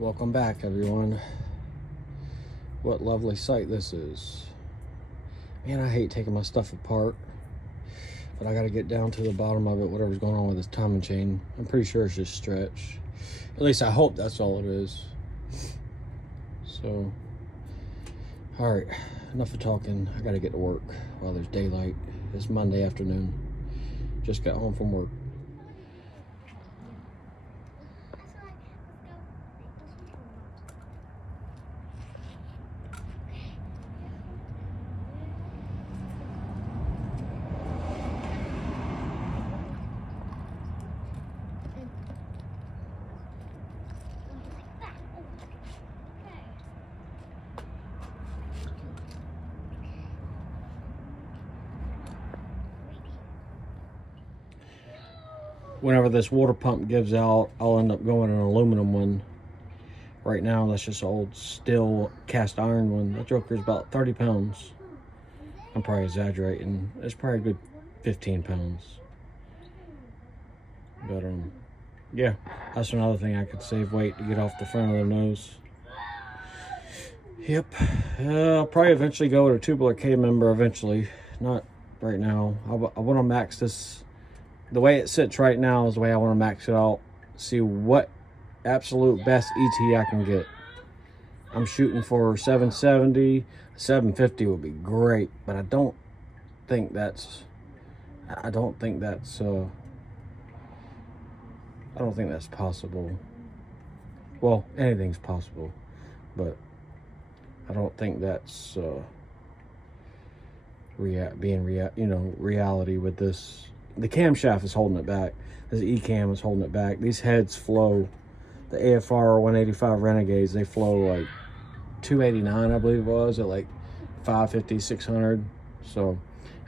Welcome back, everyone. What lovely sight this is. Man, I hate taking my stuff apart, but I gotta get down to the bottom of it, whatever's going on with this timing chain. I'm pretty sure it's just stretch. At least I hope that's all it is. So, all right, enough of talking. I gotta get to work while there's daylight. It's Monday afternoon. Just got home from work. Whenever this water pump gives out, I'll end up going an aluminum one. Right now, that's just an old steel cast iron one. That joker's about 30 pounds. I'm probably exaggerating. It's probably a good 15 pounds. But, yeah, that's another thing I could save weight to get off the front of the nose. Yep. I'll probably eventually go with a tubular K member eventually. Not right now. I want to max this. The way it sits right now is the way I want to max it out. See what absolute best ET I can get. I'm shooting for 770. 750 would be great, but I don't think that's possible. Well, anything's possible, but I don't think that's reality with this. The camshaft is holding it back. This E-cam is holding it back. These heads flow. The AFR 185 Renegades, they flow like 289, I believe it was, at like 550, 600. So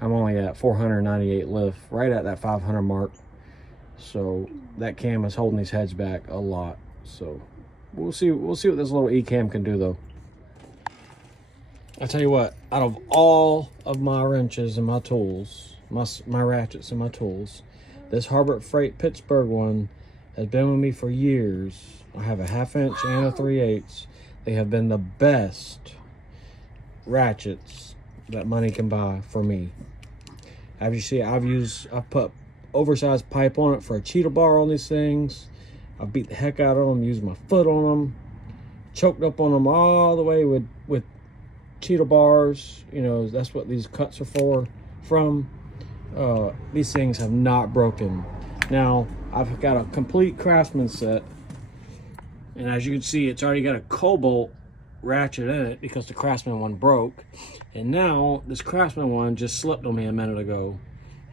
I'm only at 498 lift, right at that 500 mark. So that cam is holding these heads back a lot. So we'll see what this little E-cam can do though. I tell you what, out of all of my wrenches and my tools, my ratchets and my tools, this Harbor Freight Pittsburgh one has been with me for years. I have a 1/2 inch and a 3/8. They have been the best ratchets that money can buy for me. As you see, I've put oversized pipe on it for a cheetah bar on these things. I beat the heck out of them, used my foot on them, choked up on them all the way with cheetah bars. You know, that's what these cuts are from. These things have not broken. Now I've got a complete Craftsman set, and as you can see, it's already got a cobalt ratchet in it because the Craftsman one broke, and now this Craftsman one just slipped on me a minute ago.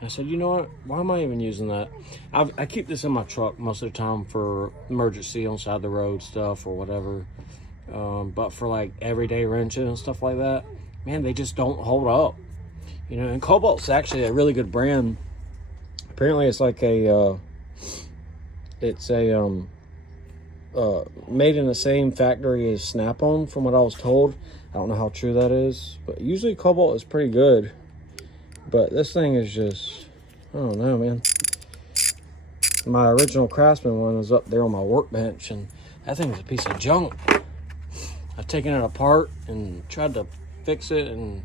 I said, you know what, why am I even using that? I keep this in my truck most of the time for emergency on side of the road stuff or whatever, but for like everyday wrenching and stuff like that, man, they just don't hold up. You know, and Cobalt's actually a really good brand. Apparently it's like made in the same factory as Snap-on, from what I was told. I don't know how true that is, but usually Cobalt is pretty good. But this thing is just, I don't know, man. My original Craftsman one was up there on my workbench, and that thing was a piece of junk. I've taken it apart and tried to fix it, and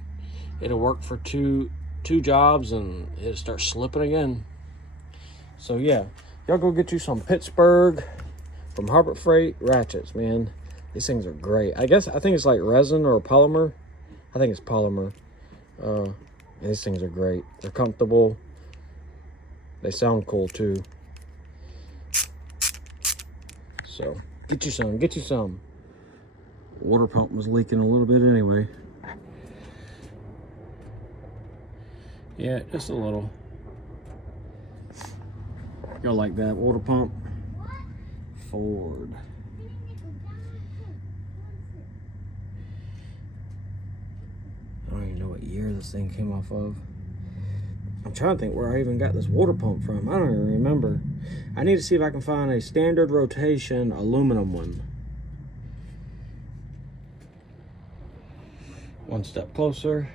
it'll work for two jobs, and it'll start slipping again. So yeah, y'all go get you some Pittsburgh from Harbor Freight ratchets, man. These things are great. I think it's like resin or polymer. I think it's polymer. These things are great. They're comfortable. They sound cool too. So get you some. Water pump was leaking a little bit anyway. Yeah, just a little. Y'all like that water pump? Ford. I don't even know what year this thing came off of. I'm trying to think where I even got this water pump from. I don't even remember. I need to see if I can find a standard rotation aluminum one. One step closer.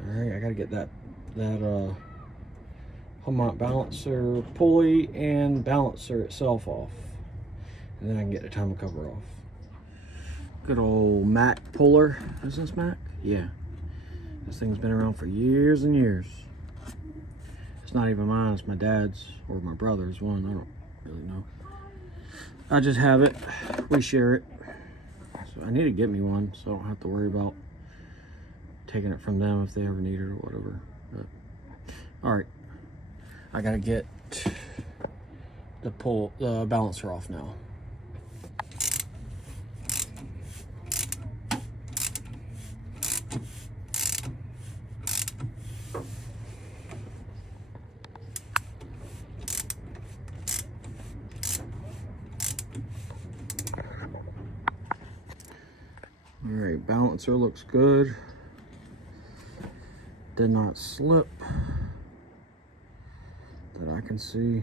All right, I gotta get that Humont balancer pulley and balancer itself off. and then I can get the timing cover off. Good old Mac puller. Is this Mac? Yeah. This thing's been around for years and years. It's not even mine, it's my dad's or my brother's one. I don't really know. I just have it. We share it. So I need to get me one so I don't have to worry about taking it from them if they ever need it or whatever. But, all right. I gotta get the balancer off now. All right, balancer looks good. Did not slip that I can see.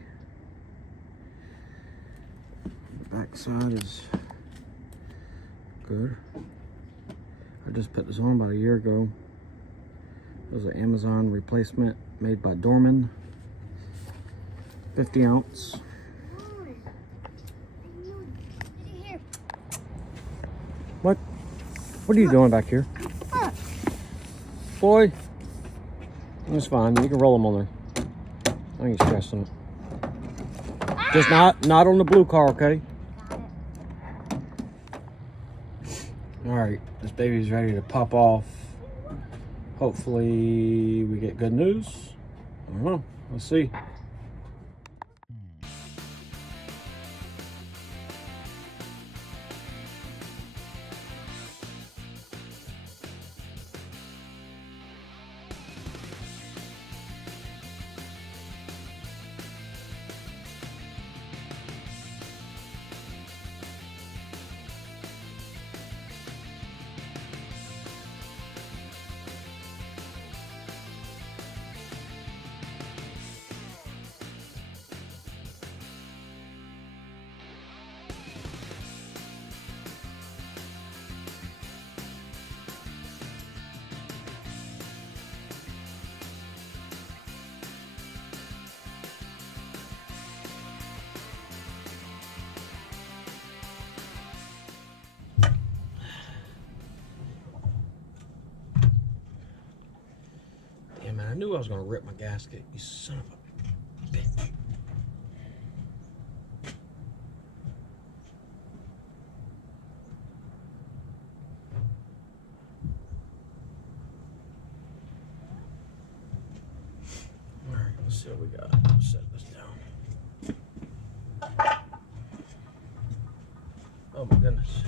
The back side is good. I just put this on about a year ago. It was an Amazon replacement made by Dorman. 50 ounce. What? What are you doing back here? Boy, it's fine. You can roll them on there. I ain't stressing it. Just not on the blue car, okay? All right, this baby's ready to pop off. Hopefully we get good news. I don't know. Let's see. Man, I knew I was gonna rip my gasket, you son of a bitch. All right, let's see what we got. Let's set this down. Oh my goodness.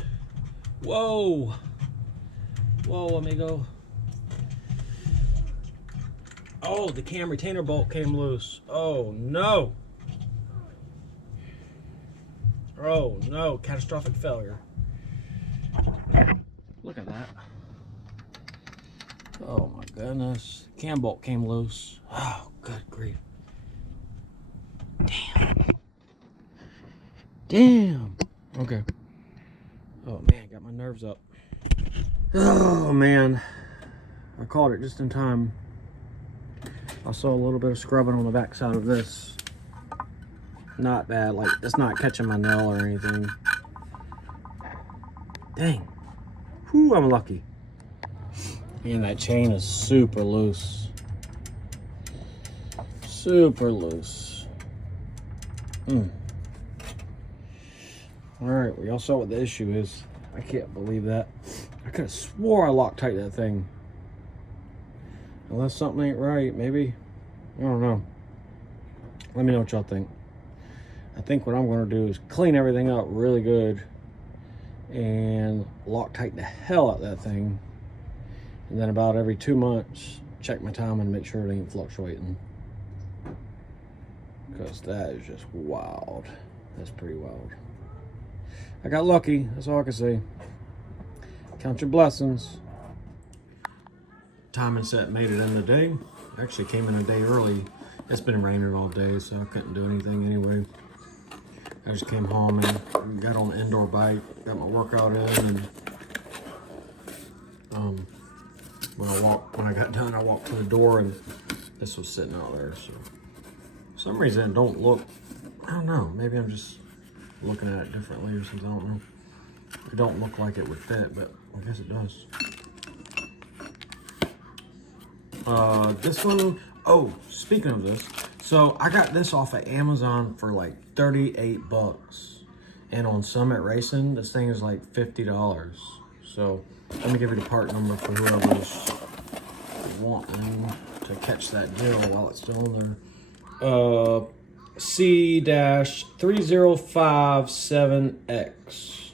Whoa. Whoa, amigo. Oh, the cam retainer bolt came loose. Oh no. Oh no, catastrophic failure. Look at that. Oh my goodness. Cam bolt came loose. Oh, good grief. Damn. Damn. Okay. Oh man, got my nerves up. Oh man. I caught it just in time. I saw a little bit of scrubbing on the back side of this. Not bad, like it's not catching my nail or anything. Dang. Whew, I'm lucky. And that chain is super loose. Super loose. All right, well, y'all saw what the issue is. I can't believe that. I could have swore I Loctite that thing. Unless something ain't right, maybe. I don't know. Let me know what y'all think. I think what I'm going to do is clean everything up really good and Loctite the hell out of that thing. And then about every 2 months, check my time and make sure it ain't fluctuating. Because that is just wild. That's pretty wild. I got lucky, that's all I can say. Count your blessings. Time and set made it in the day. Actually came in a day early. It's been raining all day, so I couldn't do anything anyway. I just came home and got on the indoor bike, got my workout in, and when I got done, I walked to the door and this was sitting out there. So for some reason it don't look, I don't know, maybe I'm just looking at it differently or something, I don't know. It don't look like it would fit, but I guess it does. This one, oh, speaking of this, so I got this off of Amazon for like 38 bucks. And on Summit Racing, this thing is like $50. So let me give you the part number for whoever's wanting to catch that deal while it's still in there. C-3057X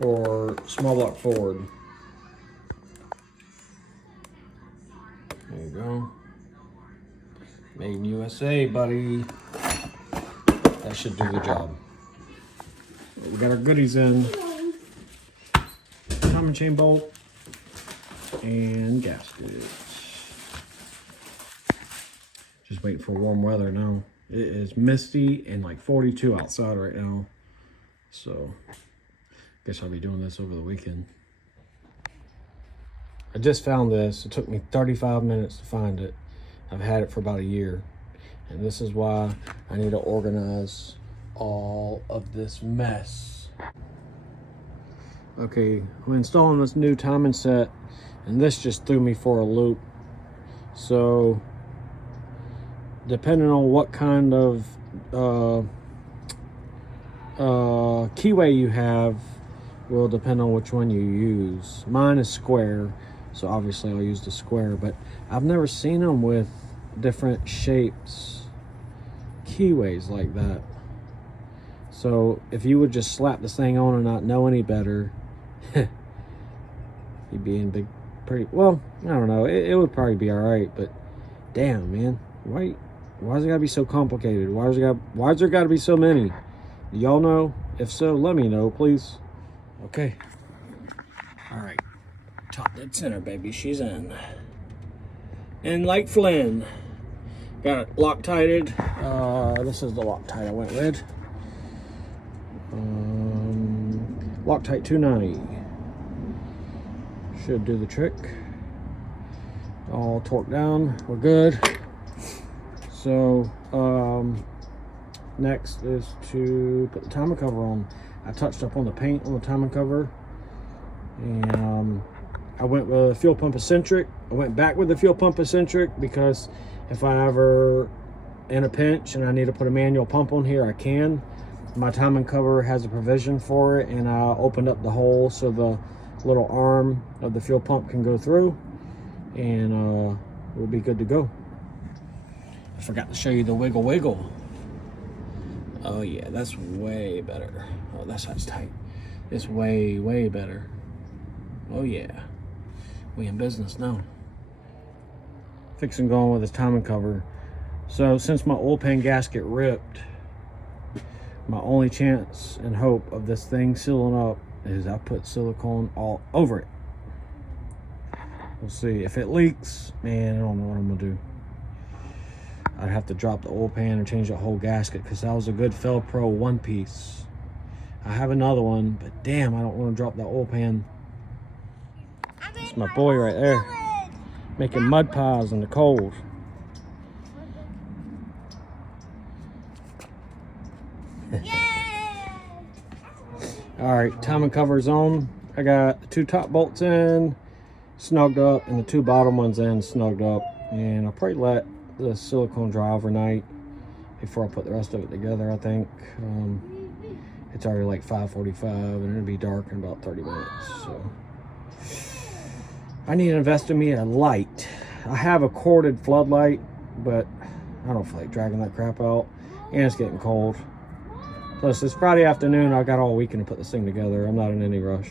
for small block Ford. There you go. Made in USA, buddy. That should do the job. We got our goodies in. Timing chain bolt and gasket. Just waiting for warm weather now. It is misty and like 42 outside right now. So guess I'll be doing this over the weekend. I just found this. It took me 35 minutes to find it. I've had it for about a year. And this is why I need to organize all of this mess. Okay, I'm installing this new timing set, and this just threw me for a loop. So, depending on what kind of keyway you have, will depend on which one you use. Mine is square, so obviously I'll use the square, but I've never seen them with different shapes keyways like that. So if you would just slap this thing on and not know any better, you'd be in big, pretty, well, I don't know, it would probably be all right, but damn, man, why's it gotta be so complicated? Why's there gotta be so many? Do y'all know? If so, let me know, please. Okay. All right. Top dead center, baby. She's in. And like Flynn, got it Loctited. This is the Loctite I went with. Loctite 290. Should do the trick. All torqued down. We're good. So, next is to put the timing cover on. I touched up on the paint on the timing cover. And I went with fuel pump eccentric. I went back with the fuel pump eccentric because if I ever in a pinch and I need to put a manual pump on here, I can. My timing cover has a provision for it, and I opened up the hole so the little arm of the fuel pump can go through, and we'll be good to go. I forgot to show you the wiggle wiggle. Oh yeah, that's way better. Oh, that side's tight. It's way, way better. Oh yeah, we in business now. Fixing going with this timing cover. So since my oil pan gasket ripped, my only chance and hope of this thing sealing up is I put silicone all over it. We'll see. If it leaks, man, I don't know what I'm gonna do. I'd have to drop the oil pan and change the whole gasket because that was a good Felpro one piece. I have another one, but damn, I don't want to drop the oil pan. It's my boy right there, making mud pies in the cold. All right, timing cover's on. I got the 2 top bolts in, snugged up, and the 2 bottom ones in, snugged up. And I'll probably let the silicone dry overnight before I put the rest of it together, I think. It's already like 5:45, and it'll be dark in about 30 minutes, so. I need to invest in me a light. I have a corded floodlight, but I don't feel like dragging that crap out, and it's getting cold. Plus, it's Friday afternoon. I got all weekend to put this thing together. I'm not in any rush.